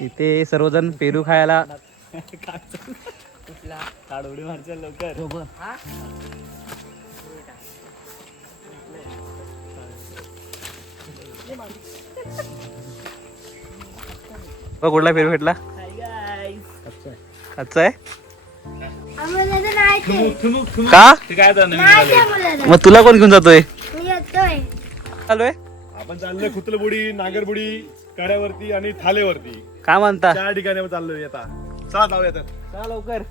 इथे सर्वजण पेरू खायला. लवकर. कुठला पेरू भेटला? कच्चा आहे. का. मग तुला कोण घेऊन जातोय? मी येतोय. चालूय आपण चाललोय खुतलबुडी नागरबुडी. कड्यावरती आणि थालेवरती. काय म्हणता? चार ठिकाणी आपण चाललोय आता. चला जाऊया तर. चला लवकर.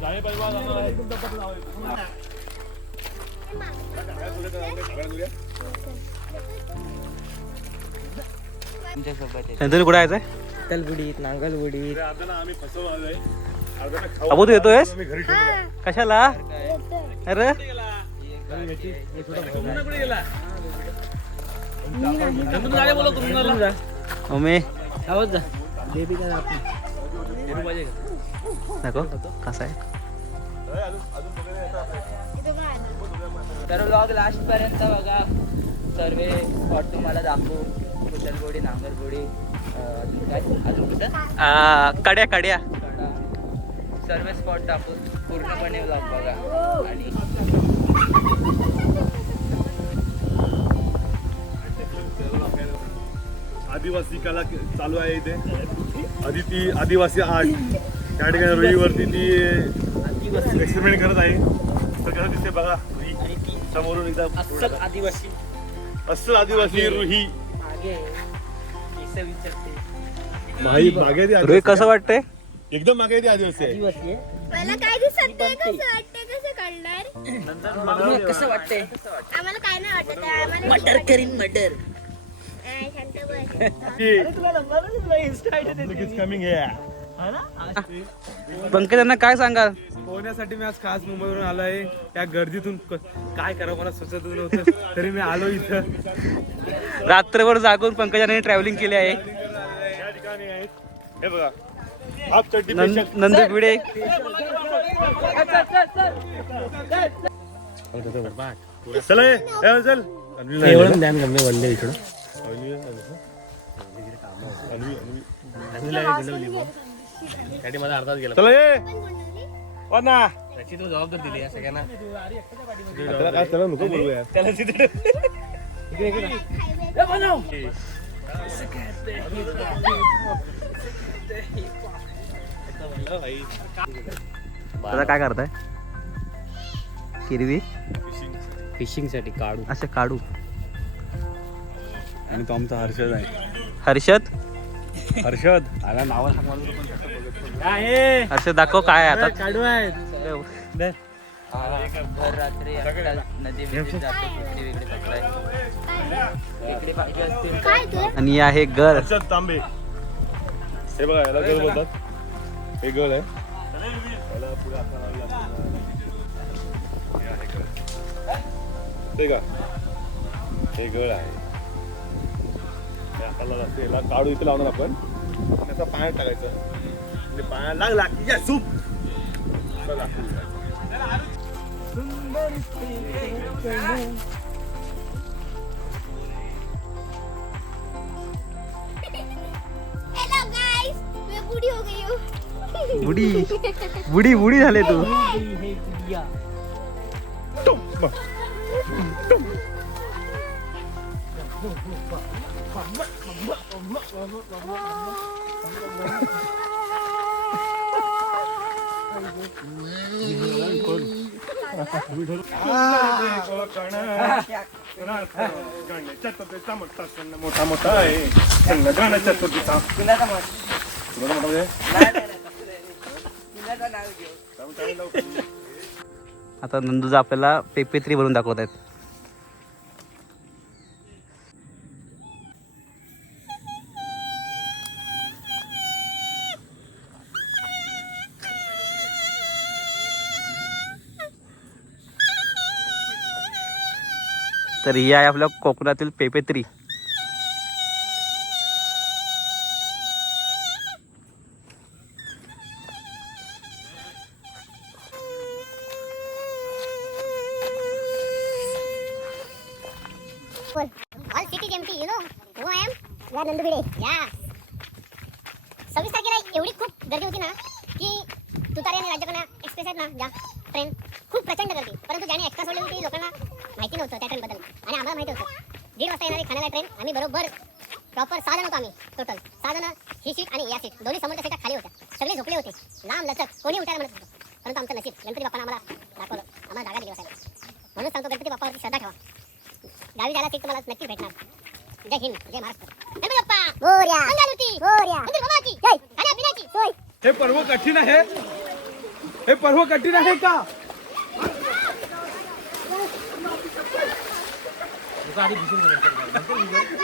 जाणे पाहिजे बा, जाणार आहे. नंतर कुठे यायचंय तलबुडीत नांगलबुडीत ते आता ना आम्ही फसवलो आलोय. आता ना खाऊ- अबू तू येतोयस? आम्ही घरी ठेवूया. कशाला? अरे? नको कसा आहे? तर ब्लॉग लास्ट पर्यंत बघा सर्व स्पॉट तुम्हाला दाखवू कुशलगोडी नांगरगोडी अजून काय अजून कुठं कड्या कड्या. सर्व स्पॉट दाखवू पूर्णपणे ब्लॉग बघा. आणि आदिवासी कला चालू आहे इथे. आदिती आदिवासी आर्ट. त्या ठिकाणी रुईवरती ती एक्सपेरिमेंट करत आहे. तर कसं दिसते बघा. रुई समोरून एकदा आदिवासी. अस्सल आदिवासी रुही. मागे केस विचारते. माही मागे ती कसं वाटतंय. एकदम मागे ती आदिवासी आहे. आदिवासी आहे. मला काय दिसत नाही कसं वाटतंय? कसं वाटतंय? आम्हाला काय नाही वाटत आहे. आम्हाला मटर करीन मटर. शांत बस. पंकजांना काय सांगाल? पोहण्यासाठी मी आज खास मुंबईवरून आलो आहे. त्या गर्दीतून क- काय करावं मला सुचत नव्हतं. तरी मी आलो इथं. रात्रभर जागून पंकजाने ट्रॅव्हलिंग केली आहे. या ठिकाणी आहेत. हे बघा. हाफ चड्डी नंद पेशंट. नंदू भिडे. चला चल. एवढं ध्यान गम्मे वल्ले इकडं. चला ये. वा ना त्याची तू जबाबदार दिली आहे सगळ्यांना. त्याला त्याला आता काय करताय? हिरवी फिशिंगसाठी काढू. असे काढू. आणि तो आमचा हर्षद आहे. हर्षद? हर्षद? आला नावा हर्षद दाखव काय आहे आता. काढू आहेत भर रात्री आता नदीमध्ये जातो सुट्टी वेगळी पकडाय इकडे पाहिजे असतील. काय ते? आणि हे आहे घर. हर्षद तांबे. हे बघा याला बोलतात. हे गळ आहे. याला पुढे. हे का हे गळ. आहे. हाताला लागते याला काढू इथे लावणार आपण. त्याचा पाण्यात टाकायचं. म्हणजे पाण्यात लागला की या सूप बघा बुडी बुडी बुडी झाले तू. मोठा मोठा मोठा आहे गण चतुर्थीचा मोठा म्हणजे? लवकर. आता नंदूजा आपल्याला पेपेत्री भरून दाखवत आहेत. तर ही आहे आपल्या कोकणातील पेपेत्री सव्वीस तारखेला एवढी खूप गर्दी होती ना की तुतारी आणि राज्यकन्या एक्सप्रेस आहेत ना ज्या ट्रेन खूप प्रचंड गर्दी. परंतु ज्याने एक्स्ट्रा सोडली होती लोकांना माहिती नव्हतं त्या ट्रेनबद्दल आणि आम्हाला माहिती होतं दीड वाजता येणारी खाण्याला ट्रेन आम्ही बरोबर प्रॉपर सहा जण होतो आम्ही टोटल सहा जण ही सीट आणि या सीट दोन्ही समोरच्या सीटा खाली होत्या. सगळे झोपले होते. लांब लचक कोणी उठायला म्हणत होतं परंतु आमचं नशीब गणपती बाप्पानं आम्हाला दाखवलं. आम्हाला जागा दिली बसायला. म्हणून सांगतो गणपती बाप्पावरती श्रद्धा ठेवा. गावी जायला सीट तुम्हाला नक्की भेटणार. जय हिंद जय महाराष्ट्र. मोर्या मोर्या मंदिर जय हे पर्व कठीण आहे. हे पर्व कठीण आहे का?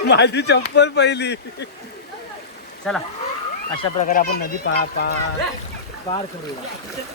माझी चप्पल पहिली. चला अशा प्रकारे आपण नदी पा पार पार करूया.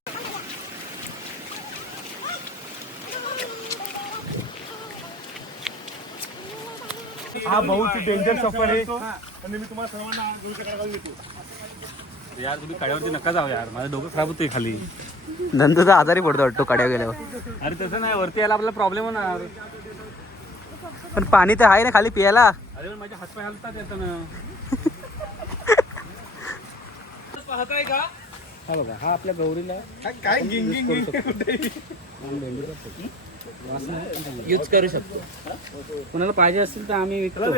हा बहुत डेंजर सफर आहे. आणि मी तुम्हाला सर्वांना गुरुच्या काळात देतो यार तुम्ही काड्यावरती नका जाऊ यार. माझं डोकं खराब होतंय खाली. नंदूचा आजारी पडतो वाटतो काड्या गेल्यावर. अरे तसं नाही वरती यायला आपल्याला प्रॉब्लेम होणार. पण पाणी तर आहे ना खाली पियाला. अरे पण माझे हातपाय हलतात येताना. पाहताय का? हा बघा हा आपल्या गौरीला काय गिंग गिंग यूज करू शकतो. कुणाला पाहिजे असेल तर आम्ही विकतो.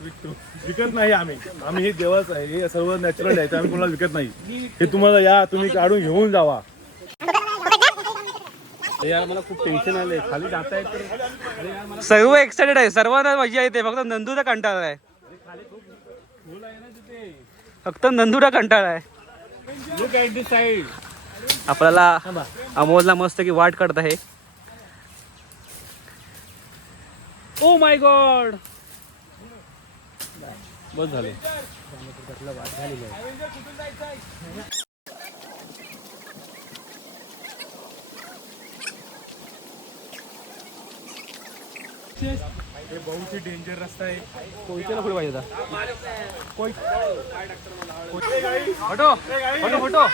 विकतो. नाही आम्ही. आम्ही हे देवाच आहे. हे सर्व नॅचरल आहे. ते आम्ही कोणाला विकत नाही. हे तुम्हाला या तुम्ही काढून घेऊन जावा. अरे यार मला खूप टेन्शन आलंय. खाली जाता येत सर्व एक्साइटेड आहे. सर्वांना मजा येते. फक्त नंदूचा कंटाळा आहे. खोल आहे ना तिथे फक्त नंदूचा कंटाळा आहे आपल्याला अमोलला मस्त की वाट काढत आहे. ओ माय गॉड बस झाले हे बहुत ही डेंजर रस्ता आहे कोयत्याला पुढे पाहिजे होता हटो हटो हटो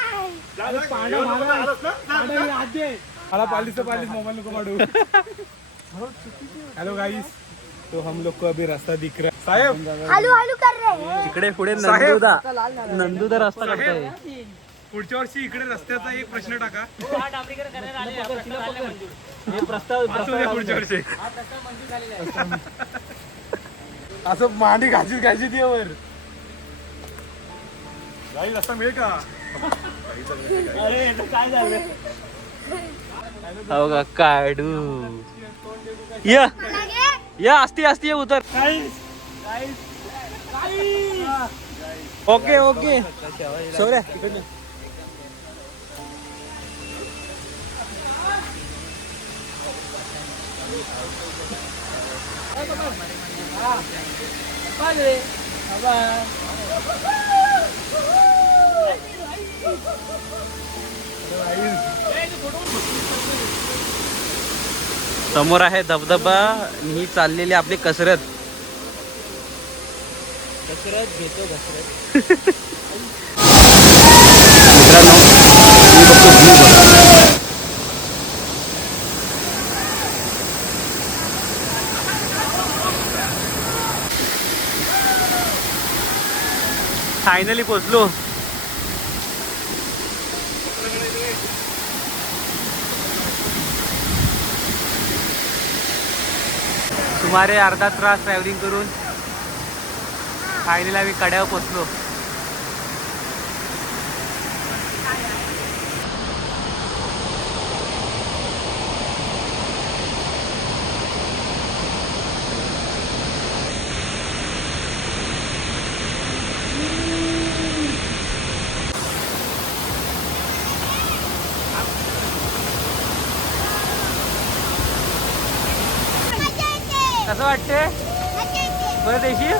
मला पालीस पालीस मोबाइल नको पाडू हेलो गाइस तो हम लोग को अभी रास्ता दिख रहा है। साहेब! हलू हलू कर रे इकडे पुढे नंदूदा. नंदूदा रस्ता काढतोय पुढच्या वर्षी इकडे रस्त्याचा एक प्रश्न टाका. प्रस्ताव असू दे पुढच्या वर्षी. असं मांडी घाशीत घाशीत ये वर. गाईस असा मिळेल का? हो का? काढू. या या असती असती ये उतर ओके ओके शौर्य इकडनं. समोर आहे धबधबा ही चाललेली आपली कसरत. घसरत घेतो घसरत फायनली पोचलो सुमारे अर्धा तास ट्रॅव्हलिंग करून फायनली आम्ही कड्यावर पोचलो कसं वाटते परत येशील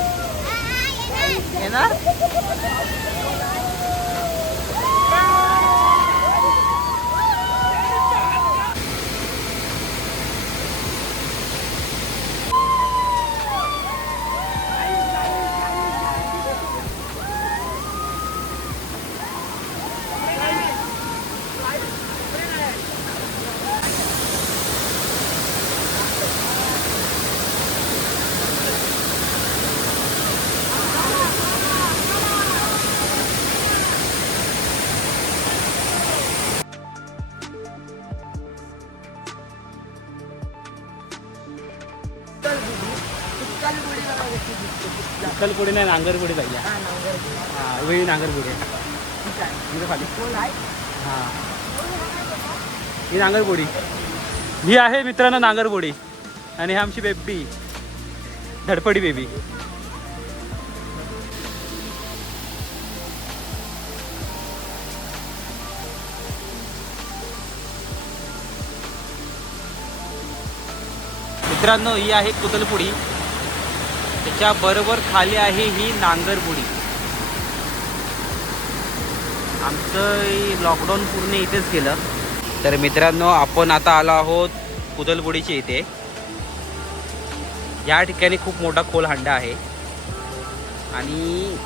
येणार? अक्कलपुडी नाही नांगरपुडी पाहिजे हा वेळी नांगरपुडी इथं खाली. हा ही. नांगरपुडी ही आहे मित्रांनो नांगरपुडी आणि ही आमची बेबी. धडपडी बेबी. मित्रांनो ही आहे कुतलपुडी त्याच्या बरोबर खाली आहे ही नांगरबुडी. आमचं लॉकडाऊन पूर्ण इथेच गेलं तर मित्रांनो आपण आता आलो आहोत कुदलबुडीच्या इथे. या ठिकाणी खूप मोठा खोल हांडा आहे. आणि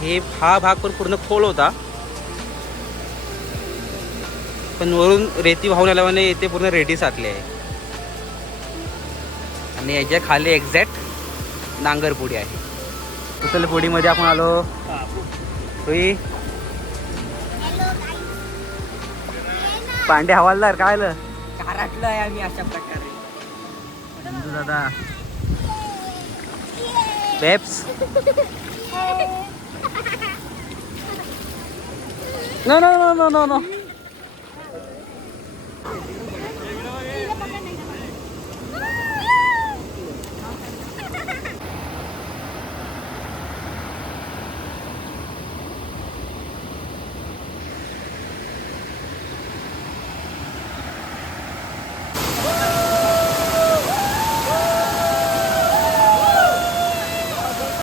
हे हा भाग पण पूर्ण खोल होता. पण वरून रेती वाहून आल्यामुळे इथे पूर्ण रेती साचली आहे. आणि याच्या खाली एक्झॅक्ट नांगरपुडी आहे. कुतलपुडीमध्ये आपण आलो? होई पांडे हवालदार काय आलं? काराटलो आहे आम्ही अशा प्रकारे. दादा. Pep's? No no no no no no